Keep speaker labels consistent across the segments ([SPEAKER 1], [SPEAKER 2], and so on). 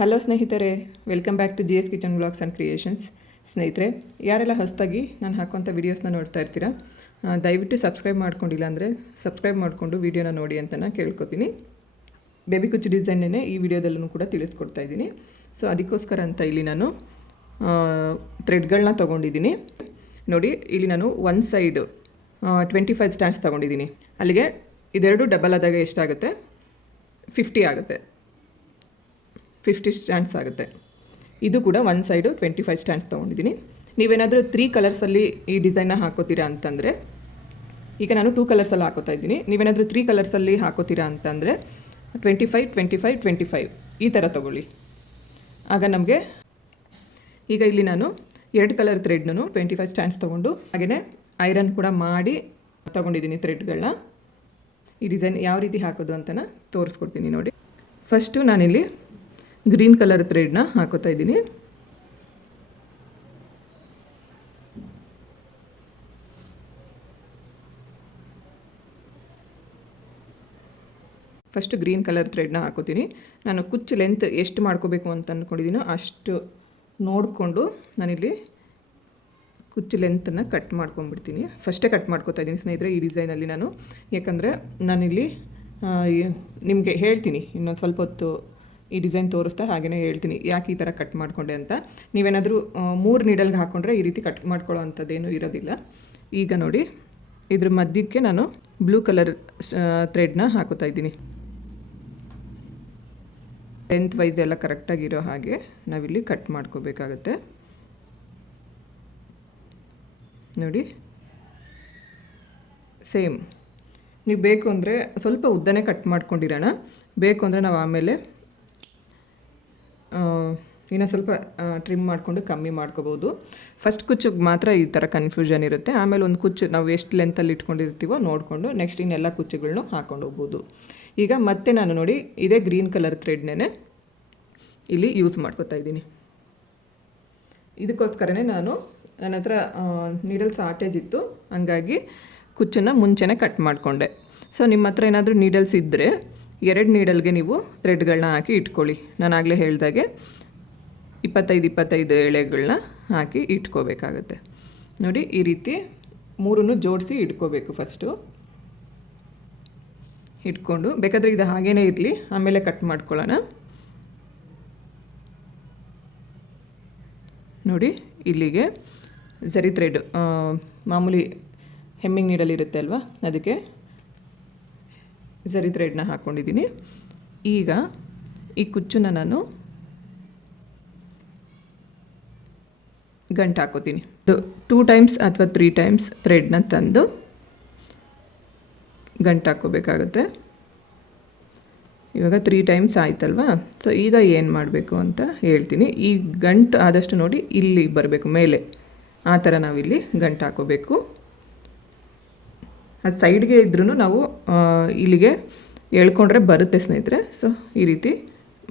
[SPEAKER 1] Hello ಸ್ನೇಹಿತರೆ, welcome back to G S kitchen blogs and creations. ಸ್ನೇಹಿತರೆ, ಯಾರೆಲ್ಲ ಹೊಸದಾಗಿ ನಾನು ಹಾಕುವಂಥ ವೀಡಿಯೋಸ್ನ ನೋಡ್ತಾ ಇರ್ತೀರಾ ದಯವಿಟ್ಟು ಸಬ್ಸ್ಕ್ರೈಬ್ ಮಾಡ್ಕೊಂಡಿಲ್ಲ ಅಂದರೆ ಸಬ್ಸ್ಕ್ರೈಬ್ ಮಾಡಿಕೊಂಡು ವೀಡಿಯೋನ ನೋಡಿ ಅಂತ ನಾನು ಕೇಳ್ಕೊತೀನಿ. ಬೇಬಿ ಕುಚ್ಚು ಡಿಸೈನ್ನೇ ಈ ವಿಡಿಯೋದಲ್ಲೂ ಕೂಡ ತಿಳಿಸ್ಕೊಡ್ತಾ ಇದ್ದೀನಿ. ಸೊ ಅದಕ್ಕೋಸ್ಕರ ಅಂತ ಇಲ್ಲಿ ನಾನು ಥ್ರೆಡ್ಗಳನ್ನ ತೊಗೊಂಡಿದ್ದೀನಿ. ನೋಡಿ, ಇಲ್ಲಿ ನಾನು one side twenty five stands ತೊಗೊಂಡಿದ್ದೀನಿ. ಅಲ್ಲಿಗೆ ಇದೆರಡು ಡಬಲ್ ಆದಾಗ ಎಷ್ಟಾಗುತ್ತೆ? ಫಿಫ್ಟಿ ಆಗುತ್ತೆ. ಫಿಫ್ಟಿ ಸ್ಟ್ಯಾಂಡ್ಸ್ ಆಗುತ್ತೆ. ಇದು ಕೂಡ one side twenty five stands ತೊಗೊಂಡಿದ್ದೀನಿ. ನೀವೇನಾದರೂ ತ್ರೀ ಕಲರ್ಸಲ್ಲಿ ಈ ಡಿಸೈನ್ನ ಹಾಕೋತೀರಾ ಅಂತಂದರೆ, ಈಗ ನಾನು ಟೂ ಕಲರ್ಸಲ್ಲಿ ಹಾಕೋತಾ ಇದ್ದೀನಿ. ನೀವೇನಾದರೂ ತ್ರೀ ಕಲರ್ಸಲ್ಲಿ ಹಾಕೋತೀರಾ ಅಂತಂದರೆ twenty five twenty five twenty five ಈ ಥರ ತೊಗೊಳ್ಳಿ. ಆಗ ನಮಗೆ ಈಗ ಇಲ್ಲಿ ನಾನು ಎರಡು ಕಲರ್ ಥ್ರೆಡ್ನೂ ಟ್ವೆಂಟಿ ಫೈವ್ ಸ್ಟ್ಯಾಂಡ್ಸ್ ತೊಗೊಂಡು ಹಾಗೆಯೇ ಐರನ್ ಕೂಡ ಮಾಡಿ ತೊಗೊಂಡಿದ್ದೀನಿ ಥ್ರೆಡ್ಗಳನ್ನ ಈ ಡಿಸೈನ್ ಯಾವ ರೀತಿ ಹಾಕೋದು ಅಂತ ತೋರಿಸ್ಕೊಡ್ತೀನಿ ನೋಡಿ. ಫಸ್ಟು ನಾನಿಲ್ಲಿ ಗ್ರೀನ್ ಕಲರ್ ಥ್ರೆಡ್ನ ಹಾಕೋತಾ ಇದ್ದೀನಿ. ಫಸ್ಟ್ ಗ್ರೀನ್ ಕಲರ್ ಥ್ರೆಡ್ನ ಹಾಕೋತೀನಿ. ನಾನು ಕುಚ್ಚು ಲೆಂತ್ ಎಷ್ಟು ಮಾಡ್ಕೋಬೇಕು ಅಂತ ಅಂದ್ಕೊಂಡಿದ್ದೀನೋ ಅಷ್ಟು ನೋಡಿಕೊಂಡು ನಾನಿಲ್ಲಿ ಕುಚ್ಚು ಲೆಂತನ್ನು ಕಟ್ ಮಾಡ್ಕೊಂಡ್ಬಿಡ್ತೀನಿ. ಫಸ್ಟೇ ಕಟ್ ಮಾಡ್ಕೊತಾ ಇದ್ದೀನಿ ಸ್ನೇಹಿತರೆ ಈ ಡಿಸೈನಲ್ಲಿ ನಾನು. ಯಾಕಂದರೆ ನಾನಿಲ್ಲಿ ನಿಮಗೆ ಹೇಳ್ತೀನಿ ಇನ್ನೊಂದು ಸ್ವಲ್ಪ ಹೊತ್ತು ಈ ಡಿಸೈನ್ ತೋರಿಸ್ತಾ ಹಾಗೆಯೇ ಹೇಳ್ತೀನಿ, ಯಾಕೆ ಈ ಥರ ಕಟ್ ಮಾಡಿಕೊಂಡೆ ಅಂತ. ನೀವೇನಾದರೂ ಮೂರು ನೀಡಲ್ಗೆ ಹಾಕ್ಕೊಂಡ್ರೆ ಈ ರೀತಿ ಕಟ್ ಮಾಡ್ಕೊಳ್ಳೋ ಅಂಥದ್ದೇನು ಇರೋದಿಲ್ಲ. ಈಗ ನೋಡಿ, ಇದ್ರ ಮಧ್ಯಕ್ಕೆ ನಾನು ಬ್ಲೂ ಕಲರ್ ಥ್ರೆಡ್ನ ಹಾಕೋತಾ ಇದ್ದೀನಿ. ಟೆಂತ್ ವೈಸ್ ಎಲ್ಲ ಕರೆಕ್ಟಾಗಿರೋ ಹಾಗೆ ನಾವಿಲ್ಲಿ ಕಟ್ ಮಾಡ್ಕೋಬೇಕಾಗತ್ತೆ. ನೋಡಿ. ಸೇಮ್ ನೀವು ಬೇಕು ಅಂದರೆ ಸ್ವಲ್ಪ ಉದ್ದನೇ ಕಟ್ ಮಾಡ್ಕೊಂಡಿರೋಣ. ಬೇಕು ಅಂದರೆ ನಾವು ಆಮೇಲೆ ಇನ್ನೂ ಸ್ವಲ್ಪ ಟ್ರಿಮ್ ಮಾಡಿಕೊಂಡು ಕಮ್ಮಿ ಮಾಡ್ಕೋಬೋದು. ಫಸ್ಟ್ ಕುಚ್ಚಿಗೆ ಮಾತ್ರ ಈ ಥರ ಕನ್ಫ್ಯೂಷನ್ ಇರುತ್ತೆ. ಆಮೇಲೆ ಒಂದು ಕುಚ್ಚು ನಾವು ಎಷ್ಟು ಲೆಂತಲ್ಲಿ ಇಟ್ಕೊಂಡಿರ್ತೀವೋ ನೋಡಿಕೊಂಡು ನೆಕ್ಸ್ಟ್ ಇನ್ನೆಲ್ಲ ಕುಚ್ಚುಗಳನ್ನೂ ಹಾಕ್ಕೊಂಡು ಹೋಗ್ಬೋದು. ಈಗ ಮತ್ತೆ ನಾನು ನೋಡಿ ಇದೇ ಗ್ರೀನ್ ಕಲರ್ ಥ್ರೆಡ್ನೇ ಇಲ್ಲಿ ಯೂಸ್ ಮಾಡ್ಕೋತಾ ಇದ್ದೀನಿ. ಇದಕ್ಕೋಸ್ಕರನೇ ನಾನು ನನ್ನ ಹತ್ರ ನೀಡಲ್ ಶಾರ್ಟೇಜ್ ಇತ್ತು. ಹಂಗಾಗಿ ಕುಚ್ಚನ್ನು ಮುಂಚೆನೇ ಕಟ್ ಮಾಡಿಕೊಂಡೆ. ಸೊ ನಿಮ್ಮ ಹತ್ರ ಏನಾದರೂ ನೀಡಲ್ಸ್ ಇದ್ದರೆ ಎರಡು ನೀಡಲ್ಗೆ ನೀವು ಥ್ರೆಡ್ಗಳನ್ನ ಹಾಕಿ ಇಟ್ಕೊಳ್ಳಿ. ನಾನು ಆಗಲೇ ಹೇಳ್ದಾಗೆ ಇಪ್ಪತ್ತೈದು ಇಪ್ಪತ್ತೈದು ಎಳೆಗಳನ್ನ ಹಾಕಿ ಇಟ್ಕೋಬೇಕಾಗತ್ತೆ. ನೋಡಿ, ಈ ರೀತಿ ಮೂರನ್ನು ಜೋಡಿಸಿ ಇಟ್ಕೋಬೇಕು ಫಸ್ಟು ಇಟ್ಕೊಂಡು, ಬೇಕಾದರೆ ಇದು ಹಾಗೇ ಇರಲಿ, ಆಮೇಲೆ ಕಟ್ ಮಾಡ್ಕೊಳ್ಳೋಣ. ನೋಡಿ, ಇಲ್ಲಿಗೆ ಸರಿ ಥ್ರೆಡ್ ಮಾಮೂಲಿ ಹೆಮ್ಮಿಂಗ್ ನೀಡಲಿರುತ್ತೆ ಅಲ್ವಾ? ಅದಕ್ಕೆ ಜರಿ ಥ್ರೆಡ್ನ ಹಾಕ್ಕೊಂಡಿದ್ದೀನಿ ಈಗ ಈ ಕುಚ್ಚನ್ನ ನಾನು ಗಂಟು ಹಾಕೋತೀನಿ. ಟೂ ಟೈಮ್ಸ್ ಅಥವಾ ತ್ರೀ ಟೈಮ್ಸ್ ಥ್ರೆಡ್ನ ತಂದು ಗಂಟು ಹಾಕೋಬೇಕಾಗುತ್ತೆ. ಇವಾಗ ತ್ರೀ ಟೈಮ್ಸ್ ಆಯ್ತಲ್ವಾ? ಸೊ ಈಗ ಏನು ಮಾಡಬೇಕು ಅಂತ ಹೇಳ್ತೀನಿ. ಈ ಗಂಟು ಆದಷ್ಟು ನೋಡಿ ಇಲ್ಲಿ ಬರಬೇಕು, ಮೇಲೆ. ಆ ಥರ ನಾವಿಲ್ಲಿ ಗಂಟು ಹಾಕೋಬೇಕು. ಅದು ಸೈಡ್ಗೆ ಇದ್ರೂ ನಾವು ಇಲ್ಲಿಗೆ ಎಳ್ಕೊಂಡ್ರೆ ಬರುತ್ತೆ ಸ್ನೇಹಿತರೆ. ಸೊ, ಈ ರೀತಿ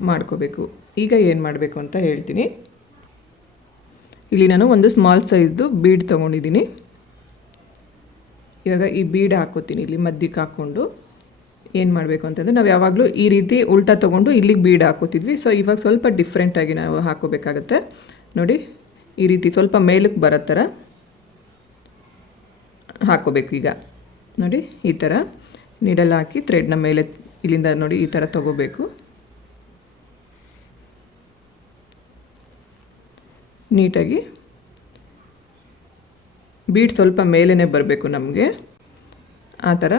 [SPEAKER 1] ಮಾಡ್ಕೋಬೇಕು. ಈಗ ಏನು ಮಾಡಬೇಕು ಅಂತ ಹೇಳ್ತೀನಿ. ಇಲ್ಲಿ ನಾನು ಒಂದು ಸ್ಮಾಲ್ ಸೈಜ್ದು ಬೀಡ್ ತೊಗೊಂಡಿದ್ದೀನಿ. ಇವಾಗ ಈ ಬೀಡ್ ಹಾಕೋತೀನಿ ಇಲ್ಲಿ ಮಧ್ಯಕ್ಕೆ ಹಾಕ್ಕೊಂಡು. ಏನು ಮಾಡಬೇಕು ಅಂತಂದರೆ ನಾವು ಯಾವಾಗಲೂ ಈ ರೀತಿ ಉಲ್ಟಾ ತೊಗೊಂಡು ಇಲ್ಲಿಗೆ ಬೀಡ್ ಹಾಕೋತಿದ್ವಿ. ಸೊ, ಇವಾಗ ಸ್ವಲ್ಪ ಡಿಫ್ರೆಂಟಾಗಿ ನಾವು ಹಾಕೋಬೇಕಾಗತ್ತೆ. ನೋಡಿ, ಈ ರೀತಿ ಸ್ವಲ್ಪ ಮೇಲಕ್ಕೆ ಬರೋ ಥರ ಹಾಕೋಬೇಕು ಈಗ. ನೋಡಿ, ಈ ಥರ ನೀಡಲ್ ಹಾಕಿ ಥ್ರೆಡ್ನ ಮೇಲೆ ಇಲ್ಲಿಂದ ನೋಡಿ ಈ ಥರ ತಗೋಬೇಕು. ನೀಟಾಗಿ ಬೀಡ್ ಸ್ವಲ್ಪ ಮೇಲೇ ಬರಬೇಕು ನಮಗೆ. ಆ ಥರ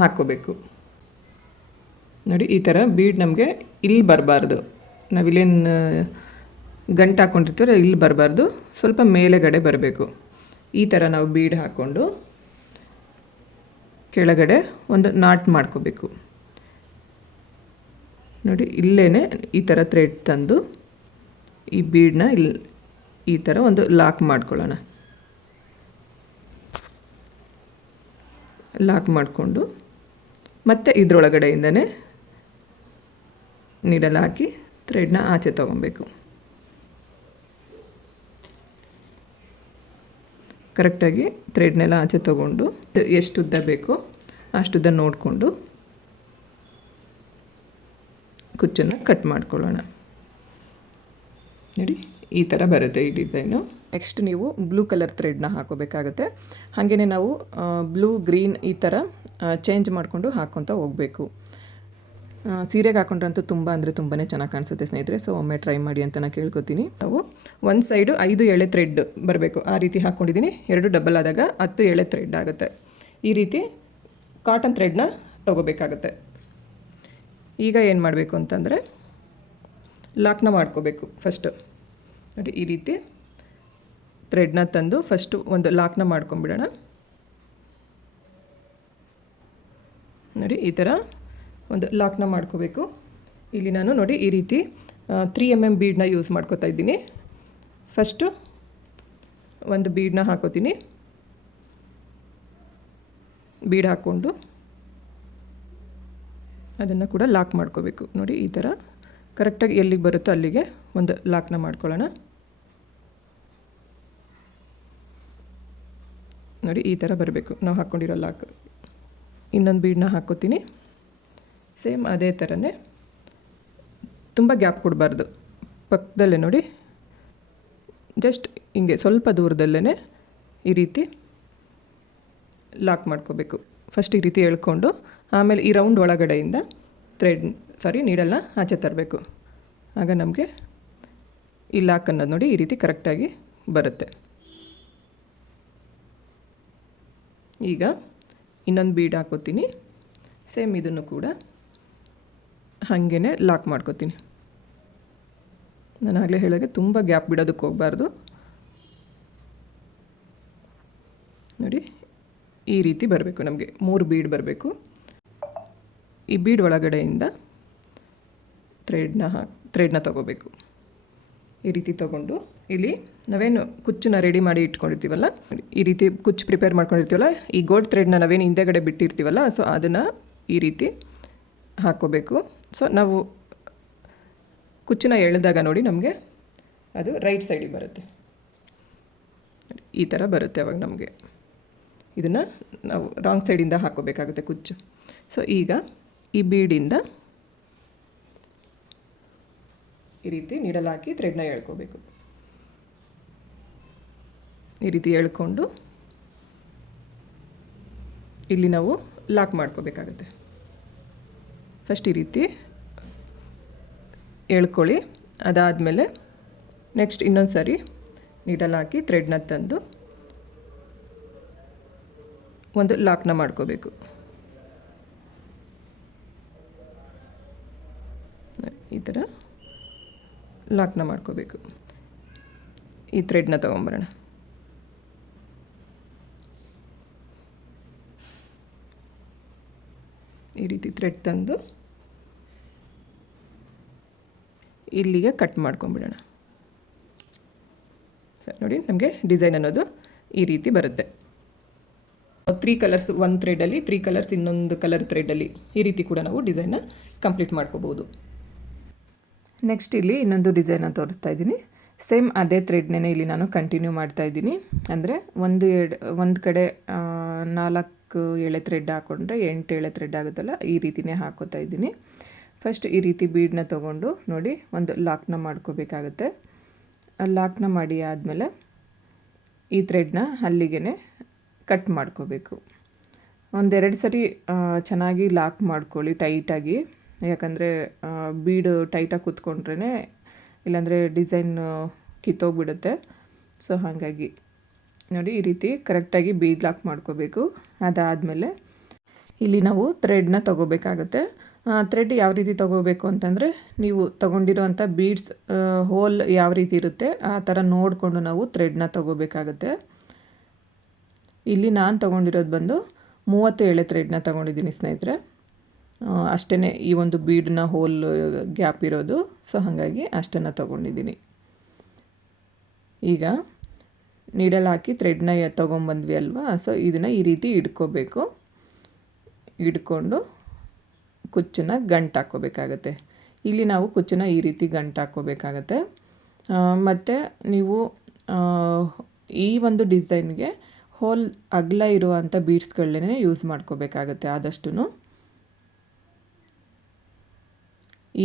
[SPEAKER 1] ಹಾಕ್ಕೋಬೇಕು. ನೋಡಿ, ಈ ಥರ ಬೀಡ್ ನಮಗೆ ಇಲ್ಲಿ ಬರಬಾರ್ದು. ನಾವಿಲ್ಲೇನು ಗಂಟು ಹಾಕ್ಕೊಂಡಿರ್ತೀವೋ ಇಲ್ಲಿ ಬರಬಾರ್ದು. ಸ್ವಲ್ಪ ಮೇಲೆಗಡೆ ಬರಬೇಕು. ಈ ಥರ ನಾವು ಬೀಡ್ ಹಾಕ್ಕೊಂಡು ಕೆಳಗಡೆ ಒಂದು ನಾಟ್ ಮಾಡ್ಕೋಬೇಕು. ನೋಡಿ ಇಲ್ಲೇ ಈ ಥರ ಥ್ರೆಡ್ ತಂದು ಈ ಬೀಡನ್ನ ಇಲ್ಲಿ ಈ ಥರ ಒಂದು ಲಾಕ್ ಮಾಡ್ಕೊಳ್ಳೋಣ. ಲಾಕ್ ಮಾಡಿಕೊಂಡು ಮತ್ತೆ ಇದರೊಳಗಡೆಯಿಂದನೇ ನೀಡಲಾಕಿ ಥ್ರೆಡ್ನ ಆಚೆ ತೊಗೊಬೇಕು. ಕರೆಕ್ಟಾಗಿ ಥ್ರೆಡ್ನೆಲ್ಲ ಆಚೆ ತೊಗೊಂಡು ಎಷ್ಟು ಉದ್ದ ಬೇಕೋ ಅಷ್ಟುದ್ದ ನೋಡಿಕೊಂಡು ಕುಚ್ಚನ್ನು ಕಟ್ ಮಾಡ್ಕೊಳ್ಳೋಣ. ನೋಡಿ, ಈ ಥರ ಬರುತ್ತೆ ಈ ಡಿಸೈನು. ನೆಕ್ಸ್ಟ್ ನೀವು ಬ್ಲೂ ಕಲರ್ ಥ್ರೆಡ್ನ ಹಾಕೋಬೇಕಾಗತ್ತೆ. ಹಾಗೆಯೇ ನಾವು ಬ್ಲೂ, ಗ್ರೀನ್ ಈ ಥರ ಚೇಂಜ್ ಮಾಡಿಕೊಂಡು ಹಾಕ್ಕೊತ ಹೋಗಬೇಕು. ಸೀರೆಗೆ ಹಾಕೊಂಡ್ರಂತೂ ತುಂಬ ಅಂದರೆ ತುಂಬಾ ಚೆನ್ನಾಗಿ ಕಾಣಿಸುತ್ತೆ ಸ್ನೇಹಿತರೆ, ಸೊ ಒಮ್ಮೆ ಟ್ರೈ ಮಾಡಿ ಅಂತ ನಾನು ಕೇಳ್ಕೊತೀನಿ. ನಾವು ಒಂದು ಸೈಡು ಐದು ಎಳೆ ಥ್ರೆಡ್ ಬರಬೇಕು. ಆ ರೀತಿ ಹಾಕ್ಕೊಂಡಿದ್ದೀನಿ ಎರಡು ಡಬಲ್ ಆದಾಗ ಹತ್ತು ಎಳೆ ಥ್ರೆಡ್ ಆಗುತ್ತೆ. ಈ ರೀತಿ ಕಾಟನ್ ಥ್ರೆಡ್ನ ತೊಗೋಬೇಕಾಗತ್ತೆ. ಈಗ ಏನು ಮಾಡಬೇಕು ಅಂತಂದರೆ ಲಾಕ್ನ ಮಾಡ್ಕೋಬೇಕು ಫಸ್ಟು ನೋಡಿ, ಈ ರೀತಿ ಥ್ರೆಡ್ನ ತಂದು ಫಸ್ಟು ಒಂದು ಲಾಕ್ನ ಮಾಡ್ಕೊಂಬಿಡೋಣ ನೋಡಿ, ಈ ಥರ ಒಂದು ಲಾಕ್ನ ಮಾಡ್ಕೋಬೇಕು. ಇಲ್ಲಿ ನಾನು ನೋಡಿ ಈ ರೀತಿ ತ್ರೀ ಎಂ ಎಂ ಬೀಡನ್ನ ಯೂಸ್ ಮಾಡ್ಕೋತಾ ಇದ್ದೀನಿ. ಫಸ್ಟು ಒಂದು ಬೀಡನ್ನ ಹಾಕೋತೀನಿ. ಬೀಡ್ ಹಾಕ್ಕೊಂಡು ಅದನ್ನು ಕೂಡ ಲಾಕ್ ಮಾಡ್ಕೋಬೇಕು. ನೋಡಿ ಈ ಥರ ಕರೆಕ್ಟಾಗಿ ಎಲ್ಲಿಗೆ ಬರುತ್ತೋ ಅಲ್ಲಿಗೆ ಒಂದು ಲಾಕ್ನ ಮಾಡ್ಕೊಳ್ಳೋಣ. ನೋಡಿ ಈ ಥರ ಬರಬೇಕು. ನಾವು ಹಾಕ್ಕೊಂಡಿರೋ ಲಾಕ್ ಇನ್ನೊಂದು ಬೀಡನ್ನ ಹಾಕ್ಕೋತೀನಿ ಸೇಮ್ ಅದೇ ಥರನೇ ತುಂಬ ಗ್ಯಾಪ್ ಕೊಡಬಾರ್ದು. ಪಕ್ಕದಲ್ಲೇ ನೋಡಿ. ಜಸ್ಟ್ ಹಿಂಗೆ ಸ್ವಲ್ಪ ದೂರದಲ್ಲೇ ಈ ರೀತಿ ಲಾಕ್ ಮಾಡ್ಕೋಬೇಕು. ಫಸ್ಟ್ ಈ ರೀತಿ ಎಳ್ಕೊಂಡು ಆಮೇಲೆ ಈ ರೌಂಡ್ ಒಳಗಡೆಯಿಂದ ಥ್ರೆಡ್, ಸಾರಿ ನೀಡಲ್ಲ ಆಚೆ ತರಬೇಕು. ಆಗ ನಮಗೆ ಈ ಲಾಕ್ ಅನ್ನೋದು ನೋಡಿ ಈ ರೀತಿ ಕರೆಕ್ಟಾಗಿ ಬರುತ್ತೆ. ಈಗ ಇನ್ನೊಂದು ಬೀಡ್ ಹಾಕೋತೀನಿ. ಸೇಮ್ ಇದನ್ನು ಕೂಡ ಹಾಗೇ ಲಾಕ್ ಮಾಡ್ಕೋತೀನಿ. ನಾನು ಆಗಲೇ ಹೇಳೋಕ್ಕೆ ತುಂಬ ಗ್ಯಾಪ್ ಬಿಡೋದಕ್ಕೆ ಹೋಗಬಾರ್ದು. ನೋಡಿ, ಈ ರೀತಿ ಬರಬೇಕು ನಮಗೆ. ಮೂರು ಬೀಡ್ ಬರಬೇಕು. ಈ ಬೀಡ್ ಒಳಗಡೆಯಿಂದ ಥ್ರೆಡ್ನ ಹಾ ಥ್ರೆಡ್ನ ತಗೋಬೇಕು. ಈ ರೀತಿ ತೊಗೊಂಡು, ಇಲ್ಲಿ ನಾವೇನು ಕುಚ್ಚನ್ನ ರೆಡಿ ಮಾಡಿ ಇಟ್ಕೊಂಡಿರ್ತೀವಲ್ಲ, ಈ ರೀತಿ ಕುಚ್ಚು ಪ್ರಿಪೇರ್ ಮಾಡ್ಕೊಂಡಿರ್ತೀವಲ್ಲ, ಈ ಗೋಲ್ಡ್ ಥ್ರೆಡ್ನ ನಾವೇನು ಹಿಂದೆಗಡೆ ಬಿಟ್ಟಿರ್ತೀವಲ್ಲ ಸೊ ಅದನ್ನು ಈ ರೀತಿ ಹಾಕ್ಕೋಬೇಕು. ಸೊ ನಾವು ಕುಚ್ಚಿನ ಎಳೆದಾಗ ನೋಡಿ ನಮಗೆ ಅದು ರೈಟ್ ಸೈಡಿಗೆ ಬರುತ್ತೆ. ಈ ಥರ ಬರುತ್ತೆ ಅವಾಗ ನಮಗೆ. ಇದನ್ನು ನಾವು ರಾಂಗ್ ಸೈಡಿಂದ ಹಾಕೋಬೇಕಾಗುತ್ತೆ ಕುಚ್ಚು. ಸೊ ಈಗ ಈ ಬೀಡಿಂದ ಈ ರೀತಿ ನೀಡಲಾಕಿ ಥ್ರೆಡ್ನ ಎಳ್ಕೋಬೇಕು. ಈ ರೀತಿ ಎಳ್ಕೊಂಡು ಇಲ್ಲಿ ನಾವು ಲಾಕ್ ಮಾಡ್ಕೋಬೇಕಾಗುತ್ತೆ. ಫಸ್ಟ್ ಈ ರೀತಿ ಎಳ್ಕೊಳ್ಳಿ. ಅದಾದಮೇಲೆ ನೆಕ್ಸ್ಟ್ ಇನ್ನೊಂದು ಸಾರಿ ನೀಡಲ್ ಹಾಕಿ ಥ್ರೆಡ್ನ ತಂದು ಒಂದು ಲಾಕ್ನ ಮಾಡ್ಕೋಬೇಕು. ಈ ಥರ ಲಾಕ್ನ ಮಾಡ್ಕೋಬೇಕು. ಈ ಥ್ರೆಡ್ನ ತೊಗೊಂಬರೋಣ. ಈ ರೀತಿ ಥ್ರೆಡ್ ತಂದು ಇಲ್ಲಿಗೆ ಕಟ್ ಮಾಡ್ಕೊಂಬಿಡೋಣ. ಸರಿ ನೋಡಿ ನಮಗೆ ಡಿಸೈನ್ ಅನ್ನೋದು ಈ ರೀತಿ ಬರುತ್ತೆ. ತ್ರೀ ಕಲರ್ಸ್ ಒನ್ ಥ್ರೆಡಲ್ಲಿ ತ್ರೀ ಕಲರ್ಸ್ ಇನ್ನೊಂದು ಕಲರ್ ಥ್ರೆಡಲ್ಲಿ ಈ ರೀತಿ ಕೂಡ ನಾವು ಡಿಸೈನ್ನ ಕಂಪ್ಲೀಟ್ ಮಾಡ್ಕೋಬೋದು. ನೆಕ್ಸ್ಟ್ ಇಲ್ಲಿ ಇನ್ನೊಂದು ಡಿಸೈನ ತೋರಿಸ್ತಾ ಇದ್ದೀನಿ. ಸೇಮ್ ಅದೇ ಥ್ರೆಡ್ನೇ ಇಲ್ಲಿ ನಾನು ಕಂಟಿನ್ಯೂ ಮಾಡ್ತಾ ಇದ್ದೀನಿ. ಅಂದರೆ ಒಂದು ಎರಡು, ಒಂದು ಕಡೆ ನಾಲ್ಕು ಎಳೆ ಥ್ರೆಡ್ ಹಾಕ್ಕೊಂಡ್ರೆ ಎಂಟು ಎಳೆ ಥ್ರೆಡ್ ಆಗುತ್ತಲ್ಲ, ಈ ರೀತಿಯೇ ಹಾಕೋತಾ ಇದ್ದೀನಿ. ಫಸ್ಟ್ ಈ ರೀತಿ ಬೀಡನ್ನ ತೊಗೊಂಡು ನೋಡಿ ಒಂದು ಲಾಕ್ನ ಮಾಡ್ಕೋಬೇಕಾಗುತ್ತೆ. ಲಾಕ್ನ ಮಾಡಿ ಆದಮೇಲೆ ಈ ಥ್ರೆಡ್ನ ಅಲ್ಲಿಗೆ ಕಟ್ ಮಾಡ್ಕೋಬೇಕು. ಒಂದೆರಡು ಸರಿ ಚೆನ್ನಾಗಿ ಲಾಕ್ ಮಾಡ್ಕೊಳ್ಳಿ ಟೈಟಾಗಿ ಯಾಕಂದರೆ ಬೀಡು ಟೈಟಾಗಿ ಕೂತ್ಕೊಂಡ್ರೇ ಇಲ್ಲಾಂದರೆ ಡಿಸೈನ್ ಕಿತ್ತೋಗ್ಬಿಡುತ್ತೆ. ಸೊ ಹಾಗಾಗಿ ನೋಡಿ ಈ ರೀತಿ ಕರೆಕ್ಟಾಗಿ ಬೀಡ್ ಲಾಕ್ ಮಾಡ್ಕೋಬೇಕು. ಅದಾದಮೇಲೆ ಇಲ್ಲಿ ನಾವು ಥ್ರೆಡ್ನ ತೊಗೋಬೇಕಾಗುತ್ತೆ. ಥ್ರೆಡ್ ಯಾವ ರೀತಿ ತೊಗೋಬೇಕು ಅಂತಂದರೆ ನೀವು ತೊಗೊಂಡಿರೋವಂಥ ಬೀಡ್ಸ್ ಹೋಲ್ ಯಾವ ರೀತಿ ಇರುತ್ತೆ ಆ ಥರ ನೋಡಿಕೊಂಡು ನಾವು ಥ್ರೆಡ್ನ ತಗೋಬೇಕಾಗುತ್ತೆ. ಇಲ್ಲಿ ನಾನು ತೊಗೊಂಡಿರೋದು ಬಂದು ಮೂವತ್ತು ಎಳೆ ಥ್ರೆಡ್ನ ತೊಗೊಂಡಿದ್ದೀನಿ ಸ್ನೇಹಿತರೆ. ಅಷ್ಟೇ ಈ ಒಂದು ಬೀಡ್ನ ಹೋಲ್ ಗ್ಯಾಪ್ ಇರೋದು ಸೊ ಹಾಗಾಗಿ ಅಷ್ಟನ್ನು ತೊಗೊಂಡಿದ್ದೀನಿ. ಈಗ ನೀಡಲ್ ಹಾಕಿ ಥ್ರೆಡ್ನ ತೊಗೊಂಬಂದ್ವಿ ಅಲ್ವಾ ಸೊ ಇದನ್ನು ಈ ರೀತಿ ಇಡ್ಕೋಬೇಕು ಇಡ್ಕೊಂಡು ಕುಚ್ಚನ್ನ ಗಂಟು ಹಾಕ್ಕೋಬೇಕಾಗತ್ತೆ. ಇಲ್ಲಿ ನಾವು ಕುಚ್ಚನ್ನ ಈ ರೀತಿ ಗಂಟು ಹಾಕ್ಕೋಬೇಕಾಗತ್ತೆ. ಮತ್ತು ನೀವು ಈ ಒಂದು ಡಿಸೈನ್ಗೆ ಹೋಲ್ ಅಗಲ ಇರುವಂಥ ಬೀಡ್ಸ್ಗಳನ್ನೇ ಯೂಸ್ ಮಾಡ್ಕೋಬೇಕಾಗತ್ತೆ ಆದಷ್ಟು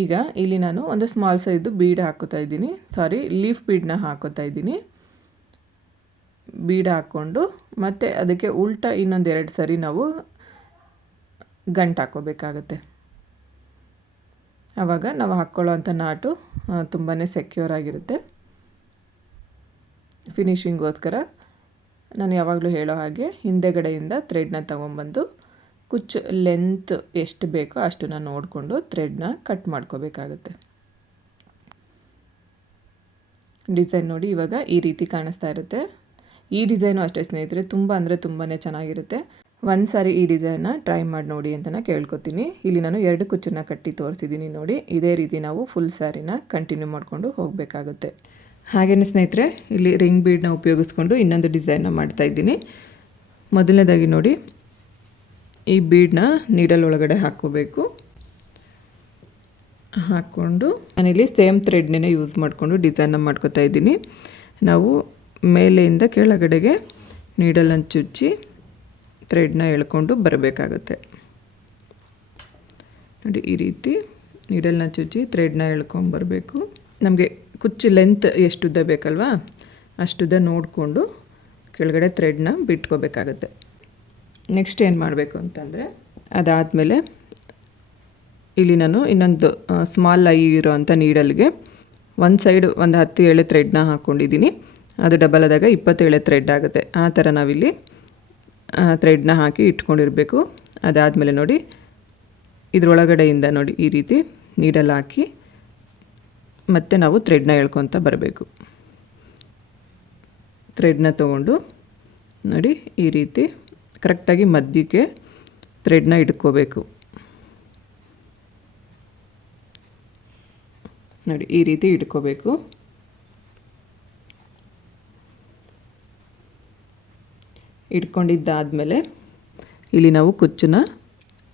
[SPEAKER 1] ಈಗ ಇಲ್ಲಿ ನಾನು ಒಂದು ಸ್ಮಾಲ್ ಸೈಜ್ ಬೀಡ್ ಹಾಕೋತಾ ಇದ್ದೀನಿ. ಸಾರಿ, ಲೀಫ್ ಬೀಡನ್ನ ಹಾಕೋತಾ ಇದ್ದೀನಿ. ಬೀಡ್ ಹಾಕ್ಕೊಂಡು, ಮತ್ತು ಅದಕ್ಕೆ ಉಲ್ಟಾ ಇನ್ನೊಂದು ಎರಡು ಸರಿ ನಾವು ಗಂಟು ಹಾಕೋಬೇಕಾಗತ್ತೆ ಆವಾಗ ನಾವು ಹಾಕ್ಕೊಳ್ಳೋ ಅಂಥ ನಾಟು ತುಂಬಾ ಸೆಕ್ಯೂರ್ ಆಗಿರುತ್ತೆ. ಫಿನಿಷಿಂಗೋಸ್ಕರ ನಾನು ಯಾವಾಗಲೂ ಹೇಳೋ ಹಾಗೆ ಹಿಂದೆಗಡೆಯಿಂದ ಥ್ರೆಡ್ನ ತೊಗೊಂಬಂದು ಕುಚ್ಚು ಲೆಂತ್ ಎಷ್ಟು ಬೇಕೋ ಅಷ್ಟನ್ನು ನೋಡಿಕೊಂಡು ಥ್ರೆಡ್ನ ಕಟ್ ಮಾಡ್ಕೋಬೇಕಾಗುತ್ತೆ. ಡಿಸೈನ್ ನೋಡಿ ಇವಾಗ ಈ ರೀತಿ ಕಾಣಿಸ್ತಾ ಇರುತ್ತೆ. ಈ ಡಿಸೈನು ಅಷ್ಟೇ ಸ್ನೇಹಿತರೆ, ತುಂಬ ಅಂದರೆ ತುಂಬಾ ಚೆನ್ನಾಗಿರುತ್ತೆ. ಒಂದು ಸಾರಿ ಈ ಡಿಸೈನ್ನ ಟ್ರೈ ಮಾಡಿ ನೋಡಿ ಅಂತ ಕೇಳ್ಕೊತೀನಿ. ಇಲ್ಲಿ ನಾನು ಎರಡು ಕುಚ್ಚನ್ನ ಕಟ್ಟಿ ತೋರಿಸಿದ್ದೀನಿ ನೋಡಿ. ಇದೇ ರೀತಿ ನಾವು ಫುಲ್ ಸ್ಯಾರಿನ ಕಂಟಿನ್ಯೂ ಮಾಡಿಕೊಂಡು ಹೋಗಬೇಕಾಗುತ್ತೆ. ಹಾಗೆಯೇ ಸ್ನೇಹಿತರೆ, ಇಲ್ಲಿ ರಿಂಗ್ ಬೀಡನ್ನ ಉಪಯೋಗಿಸ್ಕೊಂಡು ಇನ್ನೊಂದು ಡಿಸೈನ್ನ ಮಾಡ್ತಾ ಇದ್ದೀನಿ. ಮೊದಲನೇದಾಗಿ ನೋಡಿ, ಈ ಬೀಡನ್ನ ನೀಡಲ್ ಒಳಗಡೆ ಹಾಕೋಬೇಕು ಹಾಕ್ಕೊಂಡು ನಾನಿಲ್ಲಿ ಸೇಮ್ ಥ್ರೆಡ್ನೇ ಯೂಸ್ ಮಾಡಿಕೊಂಡು ಡಿಸೈನ್ನ ಮಾಡ್ಕೋತಾ ಇದ್ದೀನಿ. ನಾವು ಮೇಲೆಯಿಂದ ಕೆಳಗಡೆಗೆ ನೀಡಲನ್ನು ಚುಚ್ಚಿ ಥ್ರೆಡ್ನ ಎಳ್ಕೊಂಡು ಬರಬೇಕಾಗುತ್ತೆ. ನೋಡಿ, ಈ ರೀತಿ ನೀಡಲ್ನ ಚುಚ್ಚಿ ಥ್ರೆಡ್ನ ಎಳ್ಕೊಂಡು ಬರಬೇಕು. ನಮಗೆ ಕುಚ್ಚು ಲೆಂತ್ ಎಷ್ಟುದ್ದ ಬೇಕಲ್ವಾ? ಅಷ್ಟುದ್ದ ನೋಡಿಕೊಂಡು ಕೆಳಗಡೆ ಥ್ರೆಡ್ನ ಬಿಟ್ಕೋಬೇಕಾಗುತ್ತೆ. ನೆಕ್ಸ್ಟ್ ಏನು ಮಾಡಬೇಕು ಅಂತಂದರೆ, ಅದಾದಮೇಲೆ ಇಲ್ಲಿ ನಾನು ಇನ್ನೊಂದು ಸ್ಮಾಲ್ ಐ ಇರೋ ಅಂಥ ನೀಡಲ್ಗೆ ಒಂದು ಸೈಡ್ ಒಂದು ಹತ್ತು ಎಳೆ ಥ್ರೆಡ್ನ ಹಾಕ್ಕೊಂಡಿದ್ದೀನಿ ಅದು ಡಬಲ್ ಆದಾಗ ಇಪ್ಪತ್ತೇಳೆ ಥ್ರೆಡ್ ಆಗುತ್ತೆ. ಆ ಥರ ನಾವಿಲ್ಲಿ ಥ್ರೆಡ್ನ ಹಾಕಿ ಇಟ್ಕೊಂಡಿರಬೇಕು. ಅದಾದಮೇಲೆ ನೋಡಿ, ಇದರೊಳಗಡೆಯಿಂದ ನೋಡಿ ಈ ರೀತಿ ನೀಡಲ್ ಹಾಕಿ ಮತ್ತೆ ನಾವು ಥ್ರೆಡ್ನ ಎಳ್ಕೊತ ಬರಬೇಕು. ಥ್ರೆಡ್ನ ತಗೊಂಡು ನೋಡಿ ಈ ರೀತಿ ಕರೆಕ್ಟಾಗಿ ಮಧ್ಯಕ್ಕೆ ಥ್ರೆಡ್ನ ಇಟ್ಕೋಬೇಕು. ನೋಡಿ ಈ ರೀತಿ ಇಟ್ಕೋಬೇಕು. ಇಟ್ಕೊಂಡಿದ್ದಾದಮೇಲೆ ಇಲ್ಲಿ ನಾವು ಕುಚ್ಚನ್ನ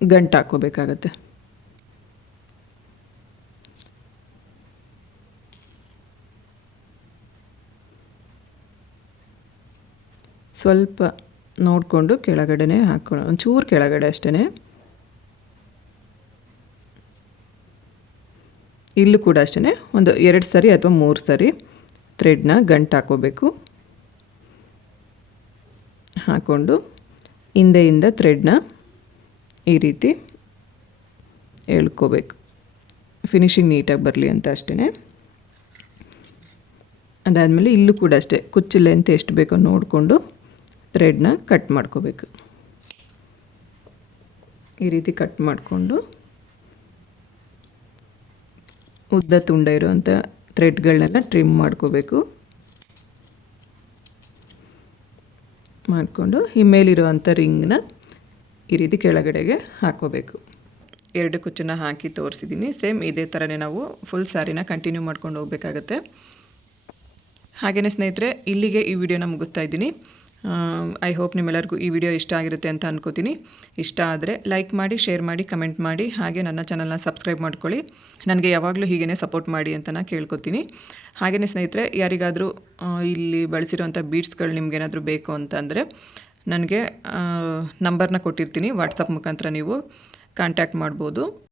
[SPEAKER 1] ಗಂಟು ಹಾಕೋಬೇಕಾಗತ್ತೆ ಸ್ವಲ್ಪ ನೋಡಿಕೊಂಡು ಕೆಳಗಡೆ ಹಾಕ್ಕೊಂಡು ಒಂಚೂರು ಕೆಳಗಡೆ ಅಷ್ಟೇ ಇಲ್ಲೂ ಕೂಡ ಅಷ್ಟೇ ಒಂದು ಎರಡು ಸರಿ ಅಥವಾ ಮೂರು ಸರಿ ಥ್ರೆಡ್ನ ಗಂಟು ಹಾಕೋಬೇಕು ಹಾಕ್ಕೊಂಡು ಹಿಂದೆಯಿಂದ ಥ್ರೆಡ್ನ ಈ ರೀತಿ ಎಳ್ಕೋಬೇಕು. ಫಿನಿಶಿಂಗ್ ನೀಟಾಗಿ ಬರಲಿ ಅಂತ ಅಷ್ಟೇ ಅದಾದಮೇಲೆ ಇಲ್ಲೂ ಕೂಡ ಅಷ್ಟೇ, ಕುಚ್ಚು ಲೆಂತ್ ಎಷ್ಟು ಬೇಕೋ ನೋಡಿಕೊಂಡು ಥ್ರೆಡ್ನ ಕಟ್ ಮಾಡ್ಕೋಬೇಕು. ಈ ರೀತಿ ಕಟ್ ಮಾಡಿಕೊಂಡು ಉದ್ದ ತುಂಡ ಇರೋವಂಥ ಥ್ರೆಡ್ಗಳನ್ನೆಲ್ಲ ಟ್ರಿಮ್ ಮಾಡ್ಕೋಬೇಕು. ಮಾಡಿಕೊಂಡು ಈ ಮೇಲಿರುವಂಥ ರಿಂಗ್ನ ಈ ರೀತಿ ಕೆಳಗಡೆಗೆ ಹಾಕೋಬೇಕು. ಎರಡು ಕುಚ್ಚನ್ನ ಹಾಕಿ ತೋರಿಸಿದ್ದೀನಿ. ಸೇಮ್ ಇದೇ ಥರನೇ ನಾವು ಫುಲ್ ಸ್ಯಾರಿನ ಕಂಟಿನ್ಯೂ ಮಾಡ್ಕೊಂಡು ಹೋಗಬೇಕಾಗತ್ತೆ. ಹಾಗೆಯೇ ಸ್ನೇಹಿತರೆ, ಇಲ್ಲಿಗೆ ಈ ವಿಡಿಯೋನ ಮುಗಿಸ್ತಾ ಇದ್ದೀನಿ. ಐ ಹೋಪ್ ನಿಮ್ಮೆಲ್ಲರಿಗೂ ಈ ವಿಡಿಯೋ ಇಷ್ಟ ಆಗಿರುತ್ತೆ ಅಂತ ಅನ್ಕೋತೀನಿ. ಇಷ್ಟ ಆದರೆ ಲೈಕ್ ಮಾಡಿ ಶೇರ್ ಮಾಡಿ ಕಮೆಂಟ್ ಮಾಡಿ, ಹಾಗೆ ನನ್ನ ಚಾನಲ್ನ ಸಬ್ಸ್ಕ್ರೈಬ್ ಮಾಡ್ಕೊಳ್ಳಿ. ನನಗೆ ಯಾವಾಗಲೂ ಹೀಗೇ ಸಪೋರ್ಟ್ ಮಾಡಿ ಅಂತ ನಾನು ಕೇಳ್ಕೊತೀನಿ. ಹಾಗೆಯೇ ಸ್ನೇಹಿತರೆ, ಯಾರಿಗಾದರೂ ಇಲ್ಲಿ ಬಳಸಿರುವಂಥ ಬೀಟ್ಸ್ಗಳು ನಿಮಗೇನಾದರೂ ಬೇಕು ಅಂತಂದರೆ ನನಗೆ ನಂಬರ್ನ ಕೊಟ್ಟಿರ್ತೀನಿ. ವಾಟ್ಸಪ್ ಮುಖಾಂತರ ನೀವು ಕಾಂಟ್ಯಾಕ್ಟ್ ಮಾಡ್ಬೋದು.